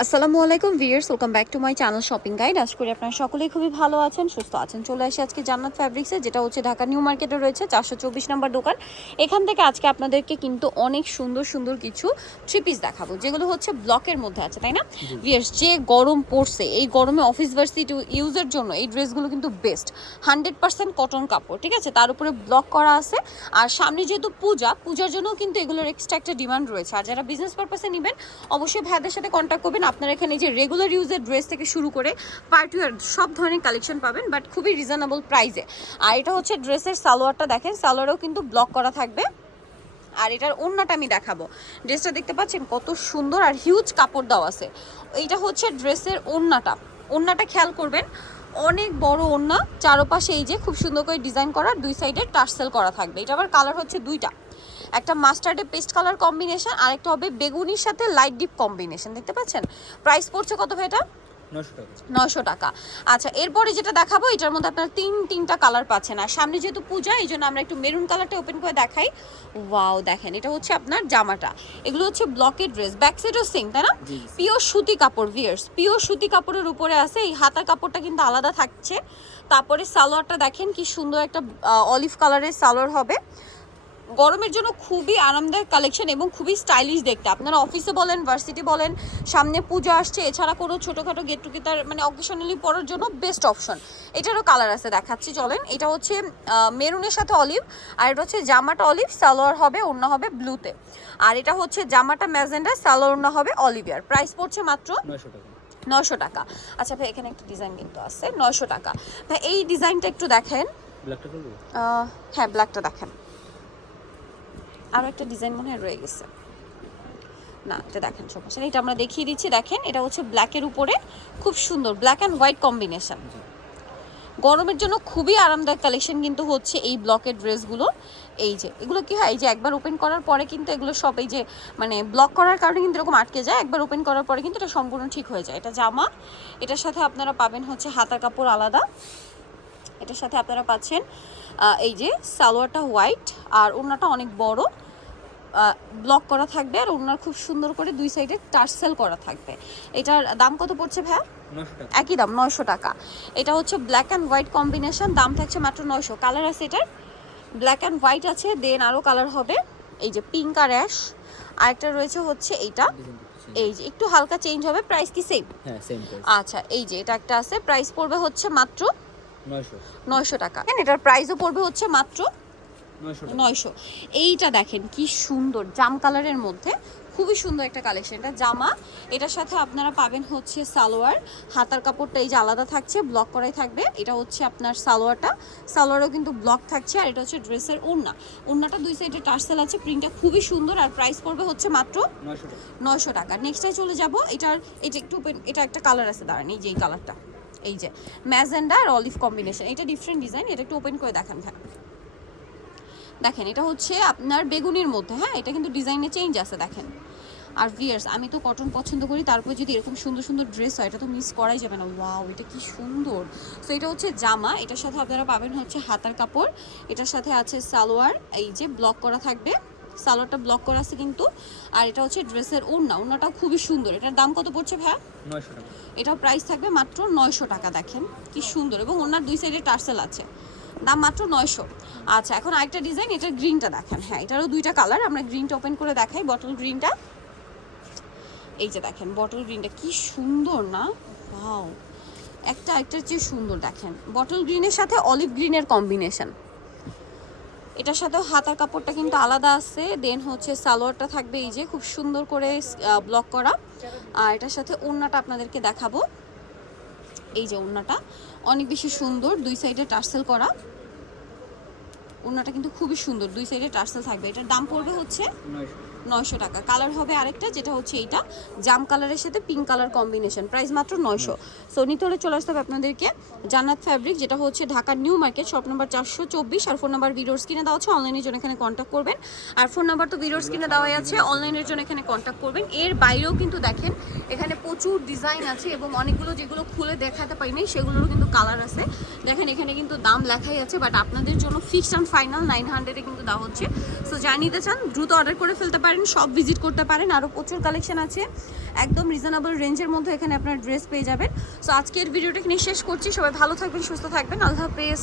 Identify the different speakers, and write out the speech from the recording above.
Speaker 1: আসসালামু আলাইকুম viewers welcome back to my channel shopping guide. আশা করি আপনারা সকলেই খুবই ভালো আছেন সুস্থ আছেন। চলে আসি আজকে জান্নাত ফ্যাব্রিক্সে যেটা হচ্ছে ঢাকা নিউ মার্কেটে রয়েছে চারশো চব্বিশ নম্বর দোকান। এখান থেকে আজকে আপনাদেরকে কিন্তু অনেক সুন্দর সুন্দর কিছু থ্রি পিস দেখাবো যেগুলো হচ্ছে ব্লকের মধ্যে আছে তাই না? ভিয়ার্স যে গরম পড়ছে এই গরমে অফিস ভার্সিটি ইউজের জন্য এই ড্রেসগুলো কিন্তু বেস্ট হান্ড্রেড পার্সেন্ট কটন কাপড় ঠিক আছে? তার উপরে ব্লক করা আছে। আর সামনে যেহেতু পূজা পূজার জন্য কিন্তু এগুলোর এক্সট্রা একটা ডিমান্ড রয়েছে। আর যারা বিজনেস পারপাসে নেবেন অবশ্যই ভাইদের সাথে কন্ট্যাক্ট করবেন। আপনারা এখানে যে রেগুলার ইউজের ড্রেস থেকে শুরু করে পার্টি ওয়ার সব ধরনের কালেকশন পাবেন বাট খুবই রিজনেবল প্রাইসে আর এটা হচ্ছে ড্রেসের সালোয়ারটা দেখেন, সালোয়ারেও কিন্তু ব্লক করা থাকবে। আর এটার ওড়নাটা আমি দেখাবো। ড্রেসটা দেখতে পাচ্ছেন কত সুন্দর আর হিউজ কাপড় দেওয়া আছে। এইটা হচ্ছে ড্রেসের ওড়নাটা। ওড়নাটা খেয়াল করবেন, অনেক বড় ওড়না, চারপাশে এই যে খুব সুন্দর করে ডিজাইন করা, দুই সাইডে টার্সেল করা থাকবে। এটা আবার কালার হচ্ছে দুইটা। একটা মাস্টার্ডে পেস্ট কালার কম্বিনেশন আর একটা হবে বেগুনির সাথে লাইট ডিপ কম্বিনেশন দেখতে পাচ্ছেন? প্রাইস পড়ছে কত ভাই এটা?
Speaker 2: নশো টাকা।
Speaker 1: নয়শো টাকা। আচ্ছা এরপরে যেটা দেখাবো এটার মধ্যে আপনারা তিন তিনটা কালার পাচ্ছেন। আর সামনে যেহেতু পূজা এই জন্য আমরা একটু মেরুন কালারটা ওপেন করে দেখাই। ওয়াও দেখেন এটা হচ্ছে আপনার জামাটা। এগুলো হচ্ছে ব্লকের ড্রেস ব্যাক সাইডও সেম তাই না? পিওর সুতি কাপড় ভিয়ার্স পিওর সুতি কাপড়ের উপরে আছে। এই হাতার কাপড়টা কিন্তু আলাদা থাকছে। তারপরে সালোয়ারটা দেখেন কি সুন্দর একটা অলিভ কালারের সালোয়ার হবে। গরমের জন্য খুবই আরামদায়ক কালেকশন এবং খুবই স্টাইলিশ দেখতে। আপনারা অফিসে বলেন ভার্সিটি বলেন সামনে পুজো আসছে এছাড়া কোনো ছোটোখাটো গেট টুগেদার মানে অকেশনালি পরার জন্য বেস্ট অপশন এটারও কালার আছে দেখাচ্ছি চলেন। এটা হচ্ছে মেরুনের সাথে অলিভ আর এটা হচ্ছে জামাটা অলিভ সালোয়ার হবে অন্য হবে ব্লুতে আর এটা হচ্ছে জামাটা ম্যাজেন্ডা সালোয়ার অন্য হবে অলিভিয়ার প্রাইস পড়ছে মাত্র
Speaker 2: নশো টাকা।
Speaker 1: নয়শো টাকা। আচ্ছা ভাই এখানে একটা ডিজাইন কিন্তু আছে নয়শো টাকা। ভাই এই ডিজাইনটা একটু দেখেন। হ্যাঁ ব্ল্যাকটা দেখেন। আরও একটা ডিজাইন মনে হয় রয়ে গেছে। না এটা দেখেন সমস্যা। এটা আমরা দেখিয়ে দিচ্ছি দেখেন এটা হচ্ছে ব্ল্যাকের উপরে। খুব সুন্দর ব্ল্যাক অ্যান্ড হোয়াইট কম্বিনেশান গরমের জন্য খুবই আরামদায়ক কালেকশন কিন্তু হচ্ছে এই ব্লকের ড্রেসগুলো এই যে এগুলো কি হয় এই যে একবার ওপেন করার পরে কিন্তু এগুলো সব এই যে মানে ব্লক করার কারণে কিন্তু এরকম আটকে যায়। একবার ওপেন করার পরে কিন্তু এটা সম্পূর্ণ ঠিক হয়ে যায়। এটা জামা এটার সাথে আপনারা পাবেন হচ্ছে হাতার কাপড় আলাদা। এটার সাথে আপনারা পাচ্ছেন এই যে সালোয়ারটা হোয়াইট আর ওড়নাটা অনেক বড়। ব্লক করা থাকবে আর ওড়নার খুব সুন্দর করে দুই সাইডে টার্সেল করা থাকবে। এটার দাম কত পড়ছে ভাইয়া? একই দাম নয়শো টাকা। এটা হচ্ছে ব্ল্যাক অ্যান্ড হোয়াইট কম্বিনেশন দাম থাকছে মাত্র নয়শো। কালার আছে এটার? ব্ল্যাক অ্যান্ড হোয়াইট আছে দেন আরও কালার হবে। এই যে পিঙ্ক আর অ্যাশ আরেকটা রয়েছে হচ্ছে এইটা। এই যে একটু হালকা চেঞ্জ হবে প্রাইস কি সেম
Speaker 2: হ্যাঁ
Speaker 1: আচ্ছা এই যে এটা একটা আছে প্রাইস পড়বে হচ্ছে মাত্র
Speaker 2: নয়শো।
Speaker 1: টাকা। এটার প্রাইসও পড়বে হচ্ছে মাত্র
Speaker 2: নয়শো
Speaker 1: এইটা দেখেন কি সুন্দর। জাম কালারের মধ্যে খুবই সুন্দর একটা কালেকশন এটা জামা। এটার সাথে আপনারা পাবেন হচ্ছে সালোয়ার। হাতার কাপড়টা এই যে আলাদা থাকছে ব্লক করাই থাকবে। এটা হচ্ছে আপনার সালোয়ারটা। সালোয়ারও কিন্তু ব্লক থাকছে আর এটা হচ্ছে ড্রেসের ওড়না। ওড়নাটা দুই সাইডে টার্সেল আছে প্রিন্টটা খুবই সুন্দর আর প্রাইস পড়বে হচ্ছে মাত্র
Speaker 2: নয়শো টাকা।
Speaker 1: নেক্সটটায় চলে যাব। এটার এটা একটু এটা একটা কালার আছে দাঁড়ান এই যে এই কালারটা এই যে ম্যাজেন্ডা আর অলিভ কম্বিনেশন এটা ডিফারেন্ট ডিজাইন এটা একটু ওপেন করে দেখান ভাই দেখেন এটা হচ্ছে আপনার বেগুনির মধ্যে হ্যাঁ? এটা কিন্তু ডিজাইনে চেঞ্জ আছে দেখেন। আর ভিয়ার্স আমি তো কটন পছন্দ করি তারপর যদি এরকম সুন্দর সুন্দর ড্রেস হয় এটা তো মিস করাই যাবে না। ওয়াও এটা কি সুন্দর! সো এটা হচ্ছে জামা এটার সাথে আপনারা পাবেন হচ্ছে হাতার কাপড় এটার সাথে আছে সালোয়ার এই যে ব্লক করা থাকবে। সালোয়ারটা ব্লক করা আছে কিন্তু আর এটা হচ্ছে ড্রেসের ওড়না ওড়নাটাও খুবই সুন্দর। এটার দাম কত পড়ছে ভাইয়া?
Speaker 2: নয়শো টাকা।
Speaker 1: এটাও প্রাইস থাকবে মাত্র নয়শো টাকা দেখেন। কি সুন্দর! এবং ওনার দুই সাইডে টার্সেল আছে। দাম মাত্র নয়শো। আচ্ছা এখন আরেকটা ডিজাইন এটার গ্রিনটা দেখেন। হ্যাঁ এটারও দুইটা কালার আমরা গ্রিনটা ওপেন করে দেখাই বটল গ্রিনটা এই যে দেখেন বটল গ্রিনটা কি সুন্দর না? ওয়াও একটা আরেকটার চেয়ে সুন্দর দেখেন। বটল গ্রিনের সাথে অলিভ গ্রিনের কম্বিনেশন এটার সাথেও হাতার কাপড়টা কিন্তু আলাদা আছে। দেন হচ্ছে সালোয়ারটা থাকবে এই যে, খুব সুন্দর করে ব্লক করা। আর এটার সাথে ওড়নাটা আপনাদেরকে দেখাবো। এই যে ওড়নাটা। অনেক বেশি সুন্দর, দুই সাইডে টার্সেল করা। ওড়নাটা কিন্তু খুবই সুন্দর দুই সাইডে টার্সেল থাকবে। এটার দাম পড়বে হচ্ছে
Speaker 2: নয়শো
Speaker 1: নয়শো টাকা। কালার হবে আরেকটা, যেটা হচ্ছে এইটা। জাম কালারের সাথে পিঙ্ক কালার কম্বিনেশন প্রাইস মাত্র নয়শো। সো নিতে চলে আসতে হবে আপনাদেরকে জান্নাত ফ্যাব্রিক যেটা হচ্ছে ঢাকার নিউ মার্কেট শপ নাম্বার চারশো চব্বিশ আর ফোন নাম্বার ভিডিওর স্ক্রিনে দেওয়া আছে। অনলাইনের জন্য এখানে কন্ট্যাক্ট করবেন। আর ফোন নাম্বার তো ভিডিওর স্ক্রিনে দেওয়াই আছে। অনলাইনের জন্য এখানে কন্ট্যাক্ট করবেন। এর বাইরেও কিন্তু দেখেন, এখানে প্রচুর ডিজাইন আছে এবং অনেকগুলো যেগুলো খুলে দেখাতে পারি নাই, সেগুলোরও কিন্তু কালার আছে। দেখেন, এখানে কিন্তু দাম লেখাই আছে বাট আপনাদের জন্য ফিক্সড অ্যান্ড ফাইনাল নাইন হান্ড্রেডে কিন্তু দেওয়া হচ্ছে। সো যা নিতে চান, দ্রুত অর্ডার করে ফেলতে পারেন। পারেন, সব ভিজিট করতে পারেন। আরও প্রচুর কালেকশন আছে। একদম রিজনেবল রেঞ্জের মধ্যে এখানে আপনার ড্রেস পেয়ে যাবেন। সো আজকের ভিডিওটা এখানে শেষ করছি। সবাই ভালো থাকবেন, সুস্থ থাকবেন। আল্লাহ হাফেজ।